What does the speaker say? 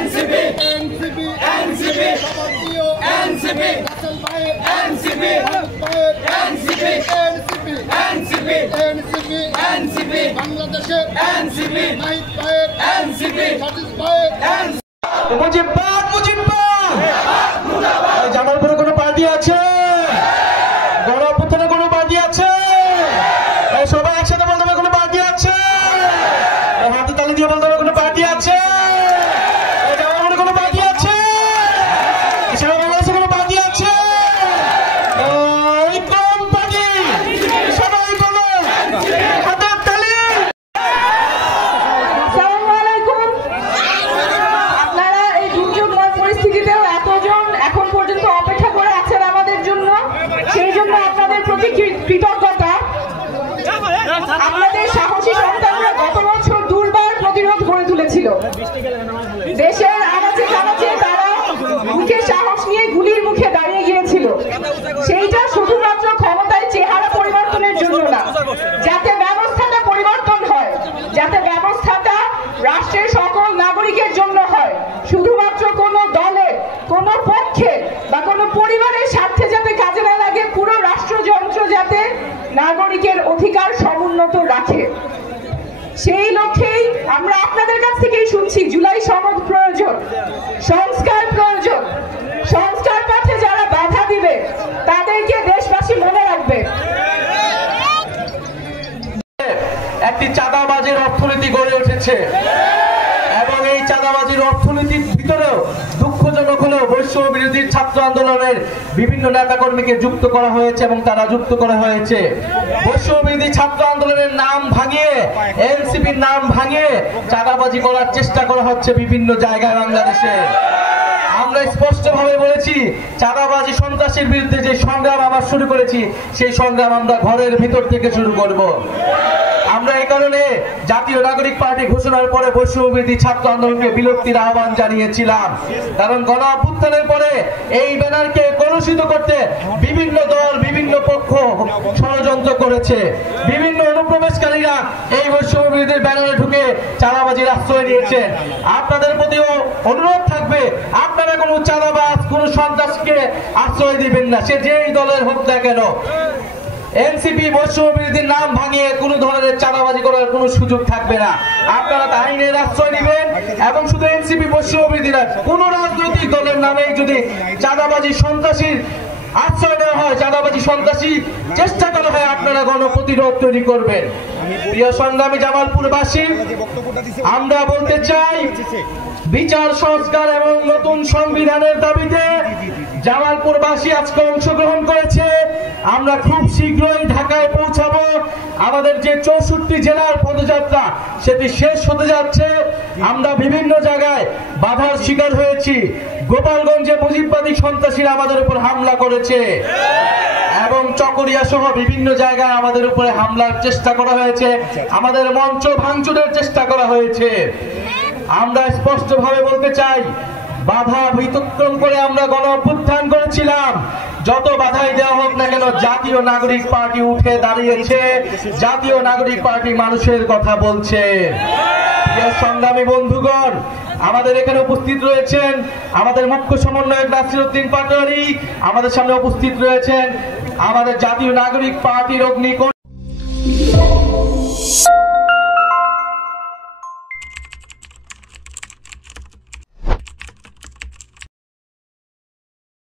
NCP NCP NCP NCP NCP NCP NCP NCP NCP NCP বাংলাদেশের NCP Nahid ভাইয়ের NCP Sajid ভাইয়ের NCP মুজিবাদ মুজিবাদ জামালপুরে কোনো পার্টি আছে গণঅভ্যুত্থানে কোনো পার্টি আছে সবাই একসাথে বলতে হবে কোনো পার্টি আছে হাতে তালি দিয়ে বলতে হবে কোনো পার্টি আছে জামালপুরে কোনো পার্টি আছে সারা বাংলাদেশে কোনো পার্টি আছে কোন পার্টি সবাই বলো হাতের তালি। আসসালামু আলাইকুম। আপনারা এই দুর্যোগময় পরিস্থিতিতেও এতজন এখন পর্যন্ত অপেক্ষা করে আছেন আমাদের জন্য, সেই জন্য আপনাদের প্রতি কৃতজ্ঞতা। আপনাদের সাহসী সন্তানরা গত বছর দুর্বার প্রতিরোধ গড়ে তুলেছিল। দেশের আনাচে কানাচে তারা মুখে সাহস নিয়ে গুলির মুখে দাঁড়িয়ে গিয়েছিল। সেইটা শুধুমাত্র ক্ষমতায় চেহারা পরিবর্তনের জন্য না, যাতে ব্যবস্থাটা পরিবর্তন হয়, যাতে ব্যবস্থাটা রাষ্ট্রের সকল নাগরিকের জন্য হয়, শুধুমাত্র কোনো দলের, কোনো পক্ষে বা কোনো পরিবারের স্বার্থে যাতে কাজে না লাগে, পুরো রাষ্ট্রযন্ত্র যাতে নাগরিকের অধিকার সমুন্নত রাখে। সেই লক্ষ্যেই আমরা আপনাদের কাছ থেকেই শুনছি জুলাই সনদ প্রয়োজন, সংস্কার প্রয়োজন। সংস্কার পথে যারা বাধা দিবে তাদেরকে দেশবাসী মনে রাখবে। একটি চাঁদাবাজির অর্থনীতি গড়ে উঠেছে এবং এই চাঁদাবাজির অর্থনীতির ভিতরেও দুঃখজনক হলেও বৈষম্য বিরোধী ছাত্র আন্দোলনের বিভিন্ন নেতাকর্মীকে যুক্ত করা হয়েছে এবং তারা যুক্ত করা হয়েছে। বৈষম্য বিরোধী ছাত্র আন্দোলনের নাম ভাঙিয়ে, এনসিপির নাম ভাঙিয়ে চাঁদাবাজি করার চেষ্টা করা হচ্ছে বিভিন্ন জায়গায় বাংলাদেশে। আমরা স্পষ্টভাবে বলেছি, চাঁদাবাজি সন্ত্রাসের বিরুদ্ধে যে সংগ্রাম আমরা শুরু করেছি, সেই সংগ্রাম আমরা ঘরের ভিতর থেকে শুরু করব। আমরা এই কারণে জাতীয় নাগরিক পার্টি ঘোষণার পরে বৈষম্য বিরোধী ছাত্র আন্দোলনকে বিলুপ্তির আহ্বান জানিয়েছিলাম। কারণ গণ অভ্যুত্থানের পরে এই ব্যানারকে কলুষিত করতে বিভিন্ন দল, বিভিন্ন পক্ষ ষড়যন্ত্র করেছে। বিভিন্ন অনুপ্রবেশকারীরা এই বৈষম্য বিরোধী ব্যানারে ঢুকে চাঁদাবাজির আশ্রয় নিয়েছেন। আপনাদের প্রতিও অনুরোধ থাকবে, আপনারা কোনো চাঁদাবাজ, কোনো সন্ত্রাসকে আশ্রয় দিবেন না, সে যেই দলের হোক না কেন। এনসিপি বৈষম্য বিরোধীর নাম ভাঙিয়ে কোনো ধরনের চাঁদাবাজি করার কোনো সুযোগ থাকবে না। আপনারা আইনের আশ্রয় নেবেন এবং শুধু এনসিপি বৈষম্য বিরোধী না, কোন রাজনৈতিক দলের নামে যদি চাঁদাবাজি সন্ত্রাসীর আশ্রয় নেওয়া হয়, চাঁদাবাজি সন্ত্রাসী চেষ্টা করা হয়, আপনারা গণপ্রতিরোধ তৈরি করবেন। প্রিয় সংগ্রামী জামালপুরবাসী, আমরা বলতে চাই, বিচার সংস্কার এবং নতুন সংবিধানের দাবিতে জামালপুরবাসী আজকে অংশগ্রহণ করেছে। আমরা খুব শীঘ্রই ঢাকায় পৌঁছাবো। আমাদের যে 64 জেলার পদযাত্রা সেটি শেষ হতে যাচ্ছে। আমরা বিভিন্ন জায়গায় বাধার শিকার হয়েছি। গোপালগঞ্জে মুজিববাদী সন্ত্রাসীরা আমাদের উপর হামলা করেছে এবং চকরিয়া সহ বিভিন্ন জায়গায় আমাদের উপরে হামলার চেষ্টা করা হয়েছে, আমাদের মঞ্চ ভাঙচুরের চেষ্টা করা হয়েছে। আমরা স্পষ্টভাবে বলতে চাই, বাধা অতিক্রম করে আমরা গণ অভ্যুত্থান করেছিলাম। যত বাধাই দেওয়া হোক না কেন, জাতীয় নাগরিক পার্টি উঠে দাঁড়িয়েছে। জাতীয় নাগরিক পার্টি মানুষের কথা বলছে। সংগ্রামী বন্ধুগণ, আমাদের এখানে উপস্থিত রয়েছেন আমাদের মুখ্য সমন্বয়ক নাসির উদ্দিন পাটোয়ারি, আমাদের সামনে উপস্থিত রয়েছেন আমাদের জাতীয় নাগরিক পার্টির অগ্নিকোণ।